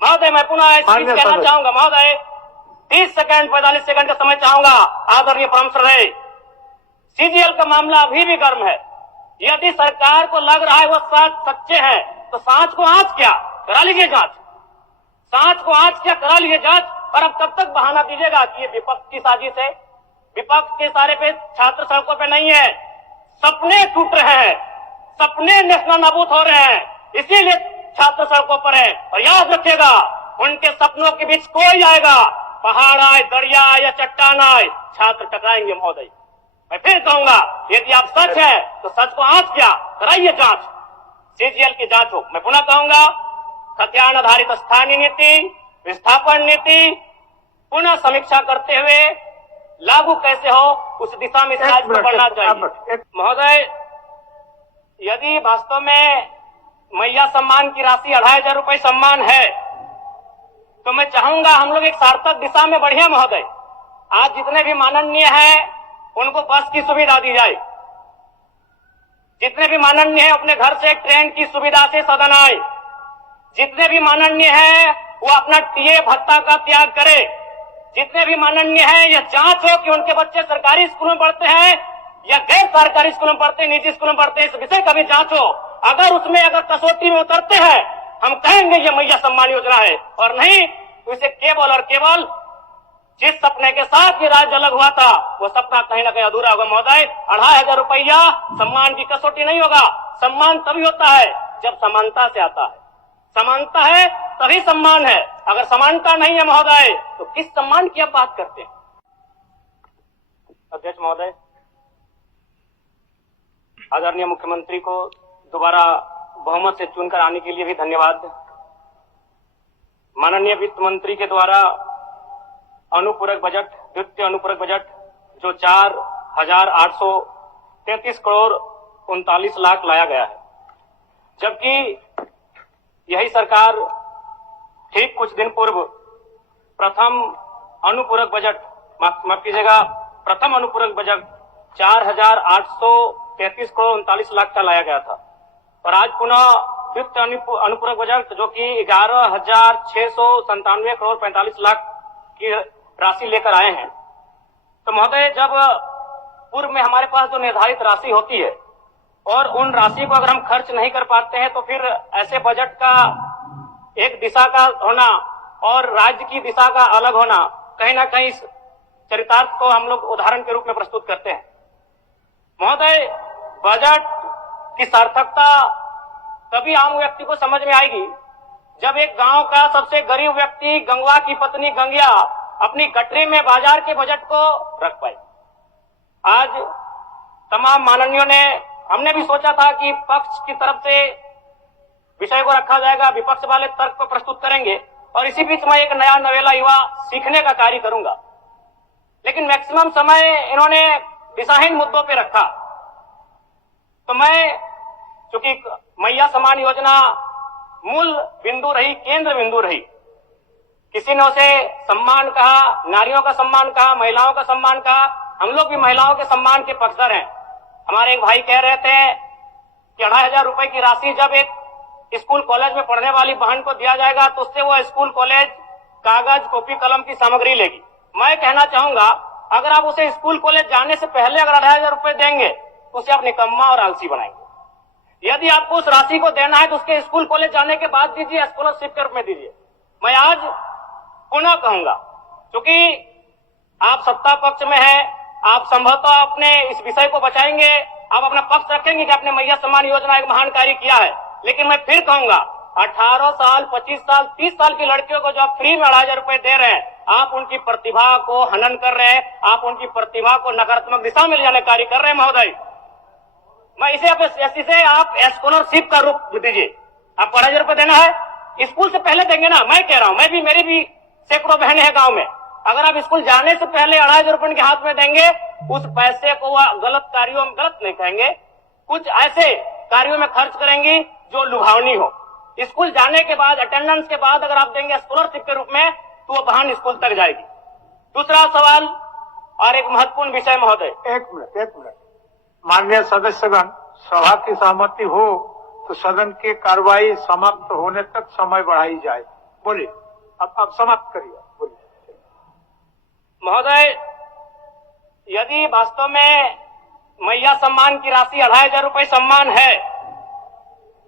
महोदय मैं पुनः कहना चाहूंगा महोदय 30 सेकंड 45 सेकंड का समय चाहूंगा। आदरणीय परम श्रद्धेय, सीजीएल का मामला अभी भी गर्म है। यदि सरकार को लग रहा है वो सच्चे हैं तो सांच को आंच क्या करा लीजिए जांच, सांच को आंच क्या करा लीजिए जांच। और अब कब तक बहाना दीजिएगा कि ये विपक्ष की साजिश है? विपक्ष के सारे पे छात्र सड़कों पे नहीं है, सपने टूट रहे हैं, सपने नेशनल नाबूद हो रहे हैं, इसीलिए छात्र सड़कों पर है। और याद रखिएगा उनके सपनों के बीच कोई आएगा, पहाड़ आए, दरिया आए या चट्टान आए, छात्र टकराएंगे। महोदय मैं फिर कहूंगा यदि आप सच है तो सच को आंच क्या कराइए जांच, सीजीएल की जांच हो। मैं पुनः कहूंगा खतियान आधारित स्थानीय नीति, विस्थापन नीति पुनः समीक्षा करते हुए लागू कैसे हो उस दिशा में राज्य बढ़ना चाहिए। महोदय यदि वास्तव में मैया सम्मान की राशि 2500 रुपए सम्मान है तो मैं चाहूंगा हम लोग एक सार्थक दिशा में बढ़िया। महोदय आज जितने भी माननीय हैं उनको बस की सुविधा दी जाए, जितने भी माननीय हैं अपने घर से ट्रेन की सुविधा से सदन आए, जितने भी माननीय हैं वो अपना टीए भत्ता का त्याग करे, जितने भी माननीय हैं यह जांच हो कि उनके बच्चे सरकारी स्कूलों में पढ़ते हैं या गैर सरकारी स्कूलों में पढ़ते हैं, निजी स्कूलों में पढ़ते हैं, इस विषय का भी जांच हो। अगर उसमें अगर कसौटी में उतरते हैं हम कहेंगे ये मैया सम्मान योजना है, और नहीं तो इसे केवल और केवल जिस सपने के साथ ये राज्य अलग हुआ था वो सपना कहीं ना कहीं अधूरा होगा। महोदय 2500 रुपया सम्मान की कसौटी नहीं होगा। सम्मान तभी होता है जब समानता से आता है, समानता है तभी सम्मान है। अगर समानता नहीं है महोदय तो किस सम्मान की आप बात करते हैं? अध्यक्ष महोदय, आदरणीय मुख्यमंत्री को दोबारा बहुमत से चुनकर आने के लिए भी धन्यवाद। माननीय वित्त मंत्री के द्वारा अनुपूरक बजट, द्वितीय अनुपूरक बजट जो 4,833 करोड़ 39 लाख लाया गया है, जबकि यही सरकार ठीक कुछ दिन पूर्व प्रथम अनुपूरक बजट, माफ कीजिएगा, प्रथम अनुपूरक बजट 4,833 करोड़ 39 लाख का लाया गया था। और आज पुनः द्वितीय अनुपूरक बजट जो कि 11,697 करोड़ 45 लाख की राशि लेकर आए हैं। तो महोदय जब पूर्व में हमारे पास जो निर्धारित राशि होती है और उन राशि को अगर हम खर्च नहीं कर पाते हैं तो फिर ऐसे बजट का एक दिशा का होना और राज्य की दिशा का अलग होना, कहीं ना कहीं इस चरितार्थ को हम लोग उदाहरण के रूप में प्रस्तुत करते हैं। महोदय बजट की सार्थकता तभी आम व्यक्ति को समझ में आएगी जब एक गांव का सबसे गरीब व्यक्ति गंगवा की पत्नी गंगिया अपनी गठरी में बाजार के बजट को रख पाए। आज तमाम माननीयों ने, हमने भी सोचा था कि पक्ष की तरफ से विषय को रखा जाएगा, विपक्ष वाले तर्क को प्रस्तुत करेंगे और इसी बीच मैं एक नया नवेला युवा सीखने का कार्य करूंगा। लेकिन मैक्सिमम समय इन्होंने दिशाहीन मुद्दों पे रखा। तो मैं चूंकि मैया सम्मान योजना मूल बिंदु रही, केंद्र बिंदु रही, किसी ने उसे सम्मान कहा, नारियों का सम्मान कहा, महिलाओं का सम्मान कहा, हम लोग भी महिलाओं के सम्मान के पक्षधर हैं। हमारे एक भाई कह रहे थे कि 2500 रुपए की राशि जब एक स्कूल कॉलेज में पढ़ने वाली बहन को दिया जाएगा तो उससे वो स्कूल कॉलेज कागज कॉपी कलम की सामग्री लेगी। मैं कहना चाहूंगा अगर आप उसे स्कूल कॉलेज जाने से पहले अगर 2500 रुपए देंगे तो उसे आप निकम्मा और आलसी बनाएंगे। यदि आपको उस राशि को देना है तो उसके स्कूल कॉलेज जाने के बाद दीजिए, स्कॉलरशिप के रूप में दीजिए। मैं आज पुनः कहूंगा क्योंकि आप सत्ता पक्ष में हैं, आप संभवतः अपने इस विषय को बचाएंगे, आप अपना पक्ष रखेंगे कि आपने मैया सम्मान योजना एक महान कार्य किया है। लेकिन मैं फिर कहूंगा 18 साल 25 साल 30 साल की लड़कियों को जो आप फ्री में 2500 रुपए दे रहे हैं, आप उनकी प्रतिभा को हनन कर रहे हैं, आप उनकी प्रतिभा को नकारात्मक दिशा में ले जाने कार्य कर रहे हैं। महोदय मैं इसे आप स्कॉलरशिप का रूप दीजिए। आपको 2500 रुपए देना है, स्कूल से पहले देंगे ना। मैं कह रहा हूं, मैं भी, मेरी भी सैकड़ों बहनें हैं गांव में, अगर आप स्कूल जाने से पहले 2500 रुपए के हाथ में देंगे, उस पैसे को वह गलत कार्यों में, गलत नहीं कहेंगे, कुछ ऐसे कार्यों में खर्च करेंगी जो लुभावनी हो। स्कूल जाने के बाद, अटेंडेंस के बाद अगर आप देंगे स्कॉलरशिप के रूप में तो वो बहन स्कूल तक जाएगी। दूसरा सवाल और एक महत्वपूर्ण विषय महोदय, एक मिनट माननीय सदस्यगण, सभा की सहमति हो तो सदन की कार्रवाई समाप्त होने तक समय बढ़ाई जाए। बोलिए, अब समाप्त करिए, बोलिए। महोदय, यदि वास्तव में मैया सम्मान की राशि 2,500 रुपए सम्मान है,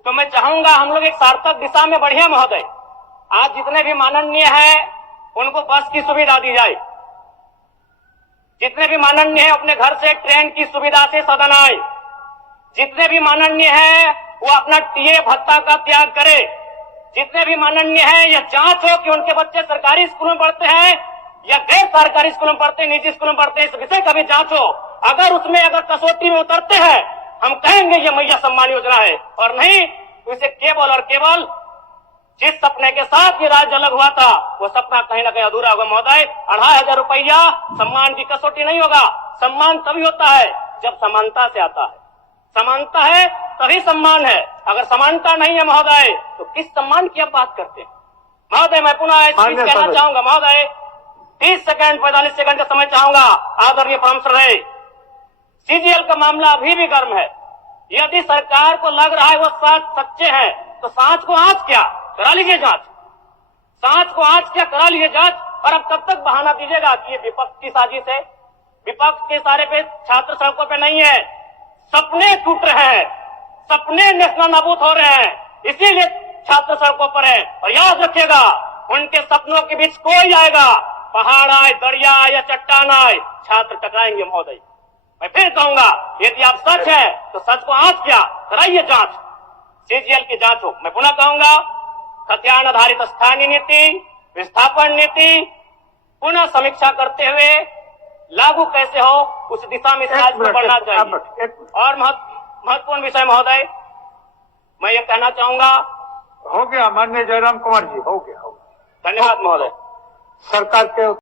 तो मैं चाहूंगा हम लोग एक सार्थक दिशा में बढ़िया महोदय। आज जितने भी माननीय हैं उनको बस की सुविधा दी जाए, जितने भी माननीय हैं अपने घर से ट्रेन की सुविधा से सदन आए, जितने भी माननीय हैं वो अपना टीए भत्ता का त्याग करे, जितने भी माननीय हैं यह जांच हो कि उनके बच्चे सरकारी स्कूलों में पढ़ते हैं या गैर सरकारी स्कूलों में पढ़ते हैं, निजी स्कूलों में पढ़ते हैं, इस विषय का भी जांच हो। अगर उसमें अगर कसौटी में उतरते हैं, हम कहेंगे ये मैया सम्मान योजना है, और नहीं तो इसे केवल और केवल जिस सपने के साथ ये राज्य अलग हुआ था वो सपना कहीं ना कहीं अधूरा होगा महोदय। 2,500 रुपया सम्मान की कसौटी नहीं होगा। सम्मान तभी होता है जब समानता से आता है, समानता है तभी सम्मान है। अगर समानता नहीं है महोदय तो किस सम्मान की आप बात करते हैं महोदय? मैं पुनः एक चीज कहना चाहूंगा महोदय, 30 सेकंड 45 सेकंड का समय चाहूंगा। आदरणीय परम श्रद्धेय, सीजीएल का मामला अभी भी गर्म है। यदि सरकार को लग रहा है वो सच्चे हैं तो सांच को आंच क्या करा लीजिए जांच, सांच को आंच क्या करा लीजिए जांच। और अब कब तक बहाना दीजिएगा कि ये विपक्ष की साजिश है? विपक्ष के सारे पे छात्र सड़कों पे नहीं है, सपने टूट रहे हैं, सपने नेशनल नाबूद हो रहे हैं, इसीलिए छात्र सड़कों पर है। और याद रखिएगा, उनके सपनों के बीच कोई आएगा, पहाड़ आए, दरिया आए या चट्टान आए, छात्र टकराएंगे महोदय। मैं फिर कहूंगा, यदि आप सच है तो सच को आंच क्या कराइए जांच, सीजीएल की जांच हो। मैं पुनः कहूंगा, खतियान आधारित स्थानीय नीति, विस्थापन नीति पुनः समीक्षा करते हुए लागू कैसे हो उस दिशा में राज्य को बढ़ना चाहिए। और महत्वपूर्ण विषय महोदय, मैं ये कहना चाहूंगा, हो गया माननीय जयराम कुमार जी, हो गया। धन्यवाद महोदय। सरकार के